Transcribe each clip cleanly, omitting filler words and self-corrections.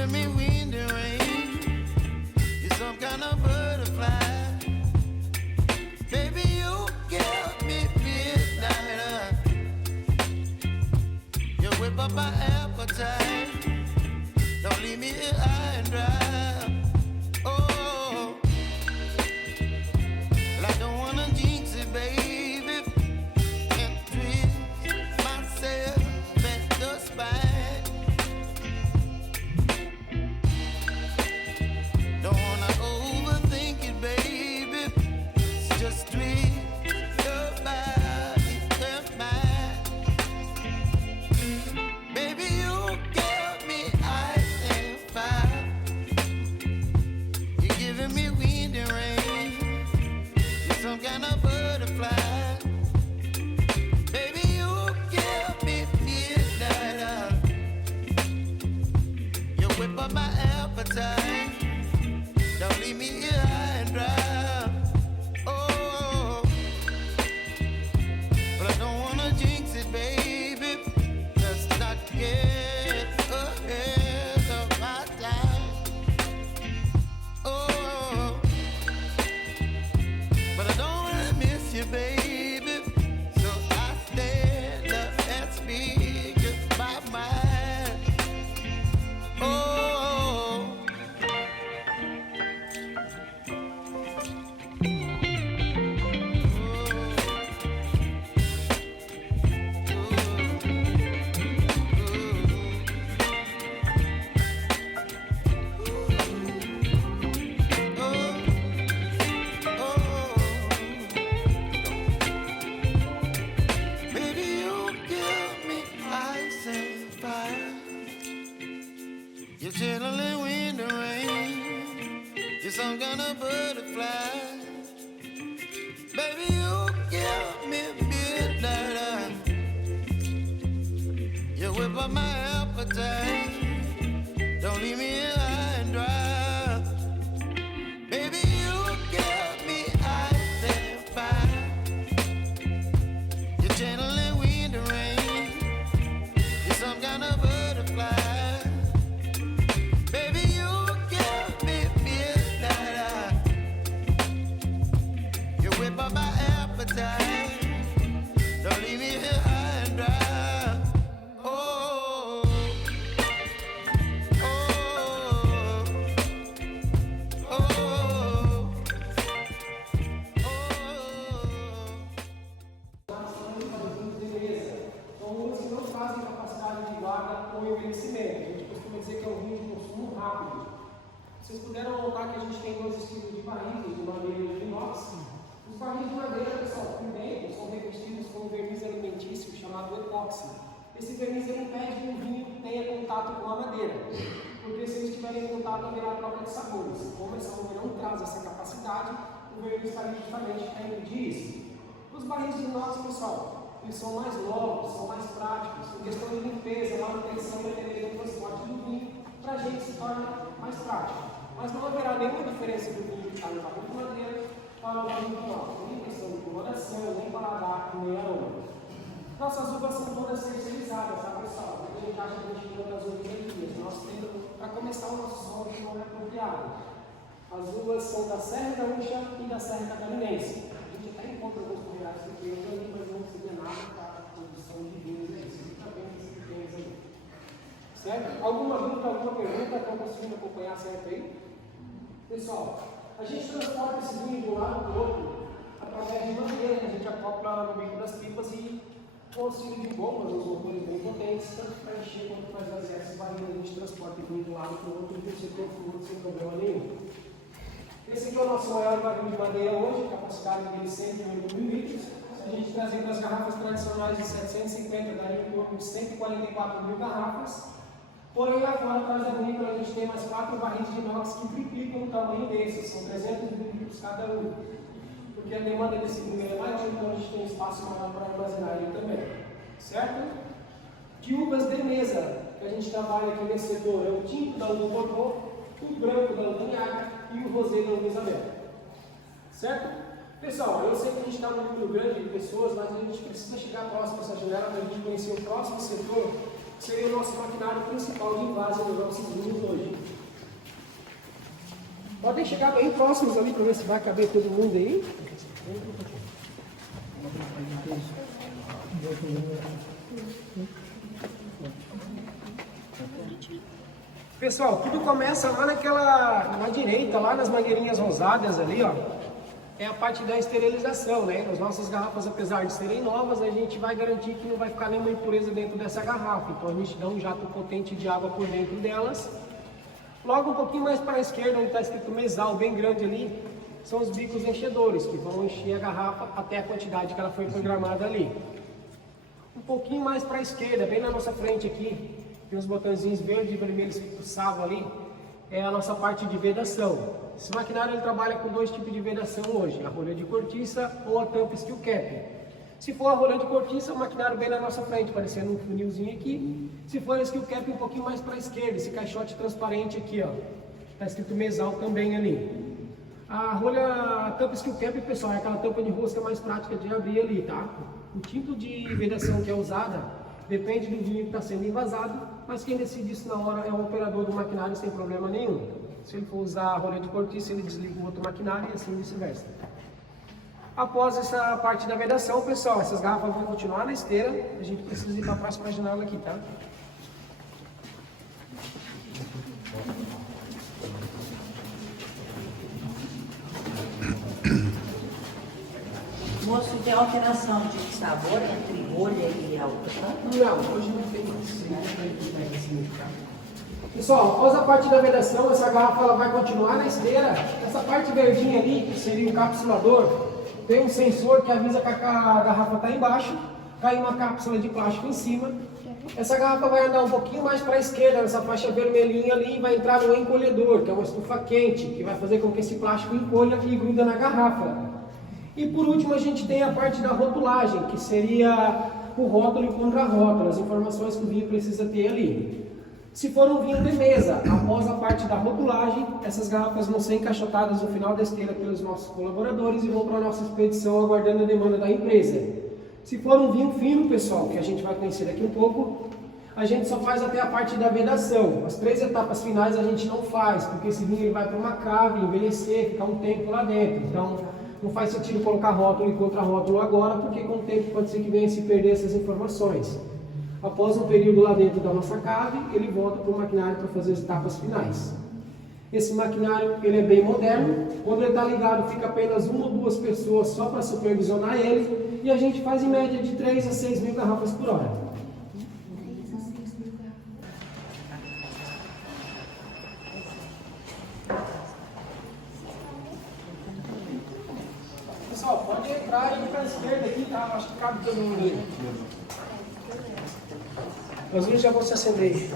giving me wind and rain. You're some kind of butterfly. Baby, you give me midnight. You whip up my appetite. Don't leave me here high and dry. Oh, well, I don't wanna jinx it, baby, and twist myself at the spine. Don't wanna overthink it, baby. It's just twist your body and mine. Baby, you give me ice and fire. You're giving me wind and rain. You're some kind of butterfly. Baby, you give me midnight. You whip up my appetite. Don't leave me here high and dry. Oh, but I don't wanna jinx it, baby. Let's not get ahead of my time. Oh, but I don't wanna miss you, baby. So I stand up and speak my mind. Oh. Baby, you give me ice and fire. You're channeling wind and rain. You're some kind of butterfly. Baby, you give me midnight. You whip up my appetite. Don't leave me here high and dry. Baby, you give me ice and fire. You're channeling wind and rain. You're some kind of butterfly. Baby, you give me midnight. You whip up my appetite. Don't leave me here high and dry. Oh, oh, oh, oh. São vinhos que não trazem capacidade de guarda ou envelhecimento. A gente costuma dizer que é um vinho de consumo rápido. Vocês puderam notar que a gente tem dois estilos de barris, de madeira e de inox. Os barris de madeira, pessoal, por dentro, são revestidos com um verniz alimentício chamado epóxi. Esse verniz ele impede que o vinho tenha contato com a madeira, porque se eles tiverem contato haverá troca de sabores. Como essa madeira não traz essa capacidade, o verniz está justamente para impedir isso. Os barris de inox, pessoal, eles são mais longos, são mais práticos, em questão de limpeza, manutenção e transporte do vinho, para a gente se torna mais prático. Mas não haverá nenhuma diferença do vinho que está no barril de madeira para o vinho de inox, nem questão de coloração, nem paladar, nem aroma. Nossas uvas são todas terceirizadas, tá, pessoal? A gente acha que a gente compra as uvas dias. Nós temos, para começar o nosso solo de não é apropriado. As uvas são da Serra Gaúcha e da Serra Catarinense. A gente até encontra alguns correados pequenos ali, mas não precisa nada para a produção de vinhos aí. Você fica bem com esses pequenos aí. Certo? Alguma dúvida, alguma pergunta? Estão conseguindo acompanhar certo aí? Pessoal, a gente transporta esse vinho de um lado para o outro através de mangueira que a gente acopla no bico das pipas e com auxílio de bombas, os motores bem potentes, tanto para encher quanto para esvaziar esses barris, a gente transporta o vinho de um lado para o outro e o setor fluido sem problema nenhum. Esse aqui é o nosso maior barril de madeira hoje, capacidade de 108 mil litros. Se a gente trazer das garrafas tradicionais de 750, daria em torno de 144 mil garrafas. Porém, lá fora, atrás da vinícola, a gente tem mais 4 barris de inox que triplicam o tamanho desses, são 300 mil litros cada um. Porque a demanda desse vinho é maior, então a gente tem espaço maior para armazenar ele também. Certo? De uvas de mesa, que a gente trabalha aqui nesse setor, é o tinto da uva Bordeaux, o branco da uva Niágara e o rosé da uva Isabel. Certo? Pessoal, eu sei que a gente está num número grande de pessoas, mas a gente precisa chegar próximo dessa janela para a gente conhecer o próximo setor, que seria o nosso maquinário principal de invase dos nossos vinhos hoje. Podem chegar bem próximos ali para ver se vai caber todo mundo aí. Pessoal, tudo começa lá na direita, lá nas mangueirinhas rosadas ali, ó. É a parte da esterilização, né? As nossas garrafas, apesar de serem novas, a gente vai garantir que não vai ficar nenhuma impureza dentro dessa garrafa. Então a gente dá um jato potente de água por dentro delas. Logo um pouquinho mais para a esquerda, onde está escrito mesal, bem grande ali, são os bicos enchedores, que vão encher a garrafa até a quantidade que ela foi programada ali. Um pouquinho mais para a esquerda, bem na nossa frente aqui, tem uns botõezinhos verdes e vermelhos pulsavam ali, é a nossa parte de vedação. Esse maquinário ele trabalha com dois tipos de vedação hoje, a rolha de cortiça ou a tampa steel cap. Se for a rolha de cortiça, o maquinário bem na nossa frente, parecendo um funilzinho aqui. Se for a steel cap, um pouquinho mais para a esquerda, esse caixote transparente aqui, ó. Está escrito mesal também ali. A rolha tampa steel cap, pessoal, é aquela tampa de rosca mais prática de abrir ali, tá? O tipo de vedação que é usada depende do vinho que está sendo envasado, mas quem decide isso na hora é o operador do maquinário sem problema nenhum. Se ele for usar a rolha de cortiça, ele desliga o outro maquinário e assim vice-versa. Após essa parte da vedação, pessoal, essas garrafas vão continuar na esteira. A gente precisa ir para a próxima janela aqui, tá? Moço, tem alteração de sabor entre rolha e algodão? Não, hoje não tem mais. Pessoal, após a parte da vedação, essa garrafa ela vai continuar na esteira. Essa parte verdinha ali, que seria o encapsulador, tem um sensor que avisa que a garrafa está embaixo, cai uma cápsula de plástico em cima. Essa garrafa vai andar um pouquinho mais para a esquerda, nessa faixa vermelhinha ali, e vai entrar no encolhedor, que é uma estufa quente, que vai fazer com que esse plástico encolha e gruda na garrafa. E por último a gente tem a parte da rotulagem, que seria o rótulo e o contra-rótulo, as informações que o vinho precisa ter ali. Se for um vinho de mesa, após a parte da rotulagem, essas garrafas vão ser encaixotadas no final da esteira pelos nossos colaboradores e vão para a nossa expedição aguardando a demanda da empresa. Se for um vinho fino, pessoal, que a gente vai conhecer daqui um pouco, a gente só faz até a parte da vedação. As 3 etapas finais a gente não faz, porque esse vinho ele vai para uma cave, envelhecer, ficar um tempo lá dentro. Então, não faz sentido colocar rótulo e contra-rótulo agora, porque com o tempo pode ser que venha se perder essas informações. Após um período lá dentro da nossa cave, ele volta para o maquinário para fazer as etapas finais. Esse maquinário ele é bem moderno, quando ele está ligado fica apenas 1 ou 2 pessoas só para supervisionar ele, e a gente faz em média de 3 a 6 mil garrafas por hora. Pessoal, pode entrar e ir para a esquerda aqui, tá? Acho que cabe todo mundo aí. As luzes já vão se acender.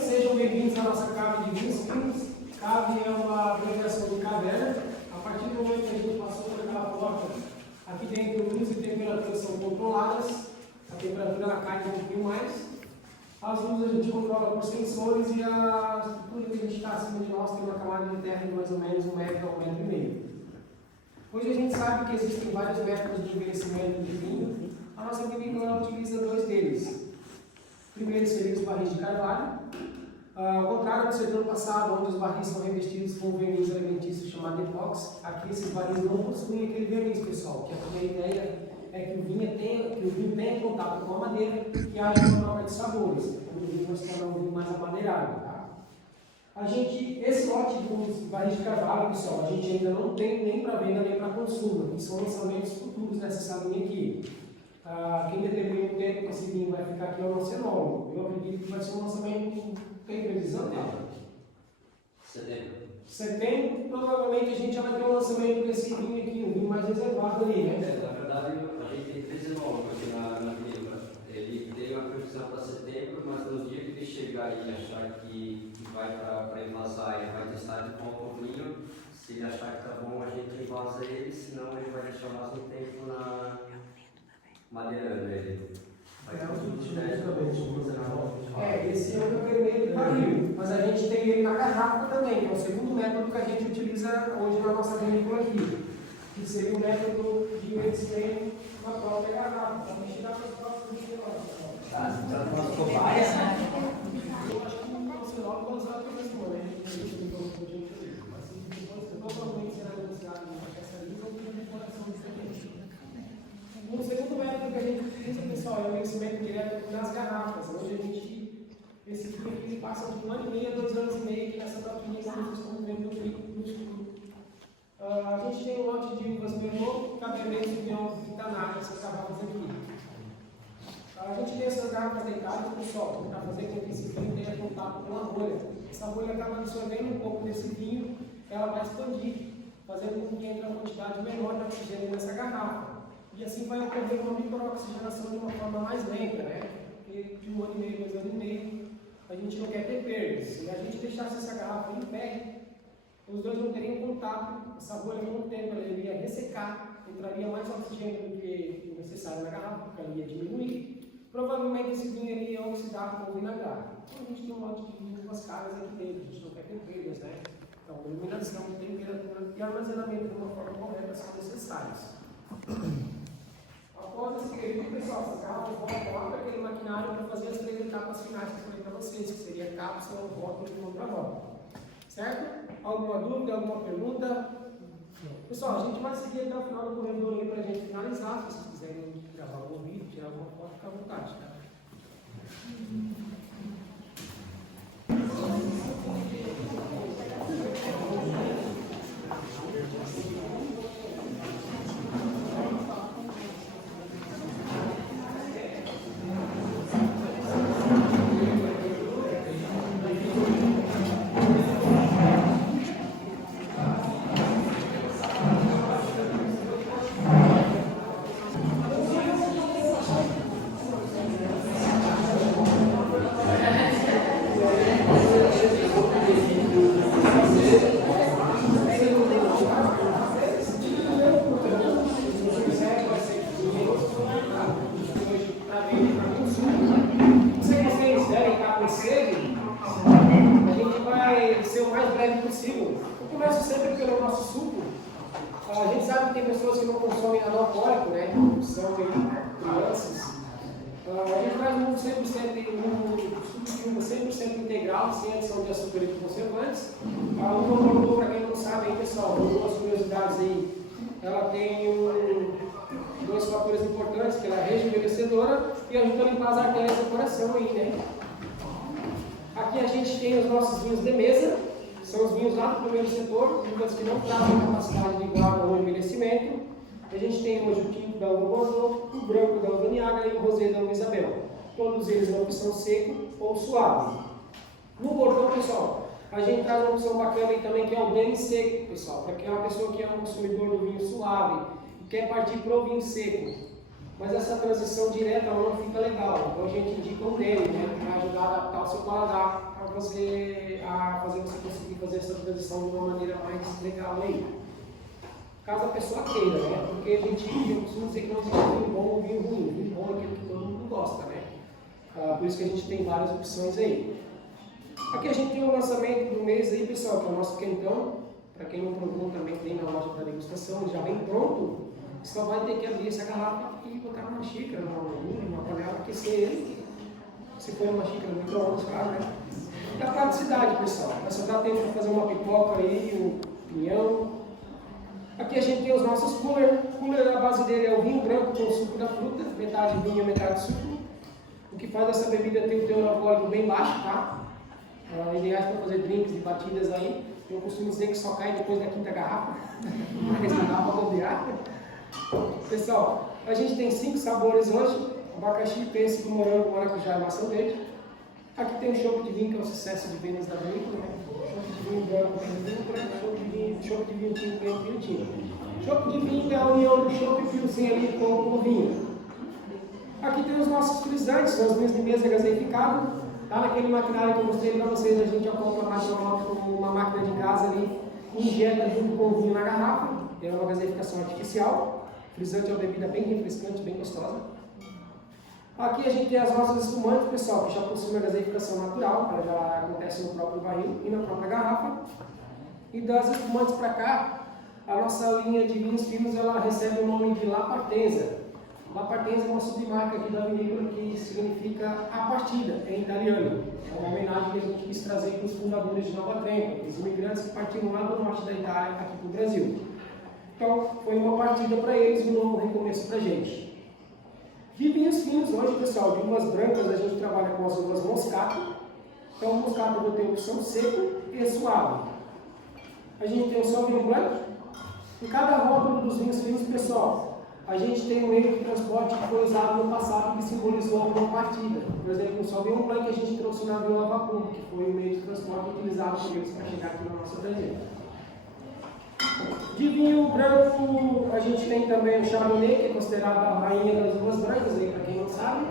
Sejam bem-vindos à nossa cave de vinhos finos. Cave é uma abreviação de caverna. A partir do momento que a gente passou por aquela porta, aqui dentro luz e temperatura são controladas. A temperatura ela cai um pouquinho mais. As luzes a gente controla por sensores e a estrutura que a gente está acima de nós tem uma camada de terra de mais ou menos 1 metro a 1,5 metro. Hoje a gente sabe que existem vários métodos de envelhecimento de vinho. A nossa vinícola utiliza 2 deles. Primeiro seria os barris de carvalho. Ao contrário do setor passado, onde os barris são revestidos com um verniz alimentício chamado epox, aqui esses barris não possuem aquele verniz, pessoal, que a primeira ideia é que o vinho tenha contato com a madeira e haja uma troca de sabores, quando o vinho vai se tornar um vinho mais amadeirado. Tá? Esse lote dos barris de carvalho, pessoal, a gente ainda não tem nem para venda nem para consumo, que são lançamentos futuros nessa salinha aqui. Quem determina o tempo que esse vinho vai ficar aqui é o nosso enólogo. Eu acredito que vai ser um lançamento, tem previsão dela? Setembro, provavelmente a gente já vai ter um lançamento desse vinho aqui, um vinho mais reservado ali, né? Na verdade, verdade, a gente tem 13 enólogos aqui na vila. Ele tem uma previsão para setembro, mas no dia que ele chegar aí e achar que vai para envasar, ele vai testar de volta o vinho. Se ele achar que está bom, a gente envasa ele, senão ele vai deixar mais um tempo na madeirando ele. Esse é o vermelho barril, mas a gente tem ele na garrafa também, que é o segundo método que a gente utiliza hoje na nossa vinícola aqui, que seria o método de envelhecimento na própria garrafa. Então, mexer nas próprias vinícolas. Eu acho que o sinal vai usar a mesma, né? Provavelmente será negociado na caçaria ou na decoração diferente. O segundo método que a gente utiliza, pessoal, é o envelhecimento direto nas garrafas. Hoje a gente, esse vinho aqui passa de 1 ano e meio, 2 anos e meio, nessa maquininha que vocês estão vendo no escuro. A gente tem um lote de uvas Merlot, Cabernet Sauvignon e Tannat, essas garrafas aqui. A gente tem essas garrafas deitadas, pessoal, para fazer com que esse vinho tenha contato com a rolha. Essa rolha acaba absorvendo um pouco desse vinho, ela vai expandir, fazendo com que entre uma quantidade menor de oxigênio nessa garrafa. E assim vai ocorrer uma microoxigenação de uma forma mais lenta, né? Porque de 1 ano e meio, 2 anos e meio, a gente não quer ter perdas. Se a gente deixasse essa garrafa em pé, os dois não teriam contato, essa rolha com o tempo ela iria ressecar, entraria mais oxigênio do que o necessário na garrafa, porque ela ia diminuir. Provavelmente esse vinho iria oxidar com vinagre. Então a gente tem um monte de vinho com as caras aqui dentro, a gente não quer ter perdas, né? Então, iluminação, temperatura e armazenamento de uma forma correta são necessários. Após esse período, pessoal, essas garrafas voltam lá para aquele maquinário para fazer as 3 etapas finais que eu falei para vocês, que seria cápsula, rótulo e contra-rótulo. Certo? Alguma dúvida, alguma pergunta? Pessoal, a gente vai seguir até o final do corredor ali para a gente finalizar. Se vocês quiserem gravar algum vídeo, tirar alguma foto, fica à vontade, tá? Sem adição de açúcar e conservantes. A uva Bordeaux, para quem não sabe, aí, pessoal, duas curiosidades aí. Ela tem dois fatores importantes, que ela é rejuvenescedora e ajuda a limpar as artérias do coração aí, né? Aqui a gente tem os nossos vinhos de mesa, são os vinhos lá do primeiro setor, uvas que não trazem capacidade de guarda ou envelhecimento. A gente tem hoje o tinto da uva Bordeaux, o branco da uva Niagara e o rosé da uva Isabel. Todos eles na opção seco ou suave. No Bordeaux, pessoal, a gente traz uma opção bacana aí também, que é o bem seco, pessoal, para quem é uma pessoa que é um consumidor do vinho suave e quer partir para o vinho seco. Mas essa transição direta não fica legal, então a gente indica um dele, né, para ajudar a adaptar o seu paladar, para você conseguir fazer essa transição de uma maneira mais legal aí. Caso a pessoa queira, né, porque eu costumo dizer que não existe vinho bom ou vinho ruim, vinho bom é aquilo que todo mundo gosta, né. Por isso que a gente tem várias opções aí. Aqui a gente tem o lançamento do mês aí, pessoal, que é o nosso quentão. Para quem não provou, também tem na loja da degustação, ele já vem pronto. Você só vai ter que abrir essa garrafa e botar numa xícara, numa panela, aquecer ele. Se for uma xícara, micro-ondas, claro, né? E a praticidade, pessoal. Vai só dar tempo para fazer uma pipoca aí, um pinhão. Aqui a gente tem os nossos cooler. O cooler, a base dele é o vinho branco com o suco da fruta, metade vinho e metade suco. O que faz essa bebida ter um teor alcoólico bem baixo, tá? Ideais para fazer drinks e batidas aí. Eu costumo dizer que só cai depois da 5ª garrafa, mas não dá para bobear. Pessoal, a gente tem 5 sabores hoje: abacaxi, pêssego, morango, maracujá e maçã verde. Aqui tem o chopp de vinho, que é um sucesso de vendas da vinícola, né? Chopp de vinho branco, vinho dupla, chopp de vinho tinto, vinho tinto. Chopp de vinho é a união do chopp Pilsen ali com o vinho. Aqui tem os nossos frisantes, são os vinhos de mesa gaseificados. Tá naquele maquinário que eu mostrei para vocês, a gente já compra uma máquina de gás ali, injeta junto com o vinho na garrafa. É uma gaseificação artificial. Frisante é uma bebida bem refrescante, bem gostosa. Aqui a gente tem as nossas espumantes, pessoal, que já possuem uma gaseificação natural, ela já acontece no próprio barril e na própria garrafa. E das espumantes para cá, a nossa linha de vinhos finos ela recebe o nome de La Partenza. La Partenza é uma submarca aqui da vinícola que significa a partida, em italiano. É uma homenagem que a gente quis trazer para os fundadores de Nova Trento, os imigrantes que partiram lá do norte da Itália aqui para o Brasil. Então, foi uma partida para eles e um novo recomeço para a gente. De vinhos finos, hoje, pessoal, de uvas brancas, a gente trabalha com as uvas Moscato. Então, o Moscato vai ter opção seco e suave. A gente tem o Sauvignon Blanc. Em cada rótulo dos vinhos finos, pessoal, a gente tem um meio de transporte que foi usado no passado que simbolizou alguma partida. Por exemplo, o Sauvignon Blanc a gente trouxe o navio a vapor, que foi o meio de transporte utilizado por eles para chegar aqui na nossa trajetória. De vinho branco, a gente tem também o Chardonnay, que é considerado a rainha das uvas brancas, para quem não sabe.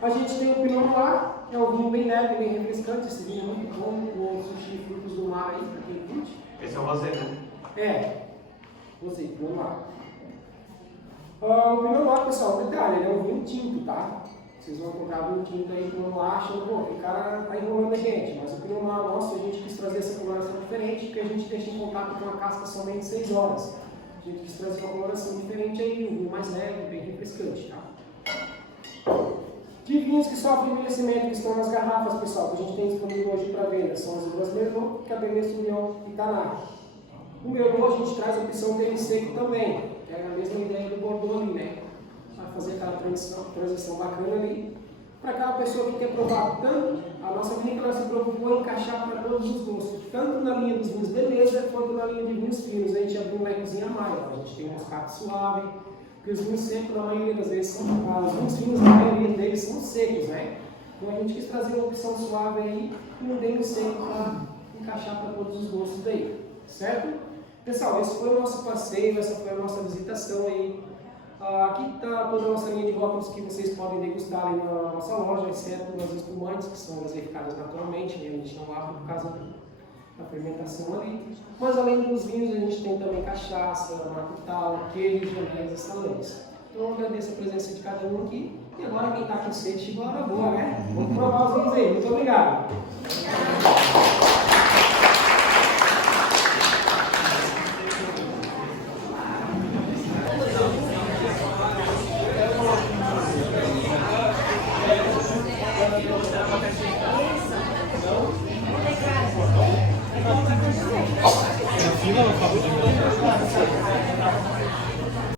A gente tem o Pinot Noir, que é um vinho bem leve, bem refrescante, esse vinho muito bom, com sushi frutos do mar aí, para quem curte. Esse é o rosé, né? É, rosé, Pinot Noir. O Pinot Noir, pessoal, detalhe, ele é um vinho tinto, tá? Vocês vão comprar vinho tinto aí, Pinot Noir, acham, pô, o cara tá enrolando a gente. Mas o Pinot Noir nosso, a gente quis trazer essa coloração diferente, porque a gente deixa em contato com a casca somente 6 horas. A gente quis trazer uma coloração diferente aí, um vinho mais leve, bem refrescante, tá? De vinhos que sofrem envelhecimento, que estão nas garrafas, pessoal, que a gente tem disponível hoje para venda, são as uvas Merlot, Cabernet Sauvignon e Tannat. O Merlot a gente traz a opção dele seco também, é a mesma ideia do Bordeaux ali, né? Vai fazer aquela transição bacana ali, para aquela pessoa que quer provar tanto, a nossa vinícola se preocupou em encaixar para todos os gostos, tanto na linha dos vinhos de mesa quanto na linha de vinhos finos. A gente abriu um lequezinho a mais, a gente tem um moscato suave, porque os vinhos secos, na maioria das vezes, os vinhos finos, na maioria deles são secos, né? Então a gente quis trazer uma opção suave aí e um vinho seco para encaixar para todos os gostos daí, certo? Pessoal, esse foi o nosso passeio, essa foi a nossa visitação aí. Aqui está toda a nossa linha de rótulos que vocês podem degustar ali na nossa loja, exceto as espumantes, que são gaseificadas naturalmente, né? A gente não abre por causa da fermentação ali. Mas além dos vinhos, a gente tem também cachaça, maracutá, queijo, geleias e salames. Então eu agradeço a presença de cada um aqui. E agora quem está com sede, chegou a hora boa, né? Vamos provar os vinhos aí. Muito obrigado. Fila ou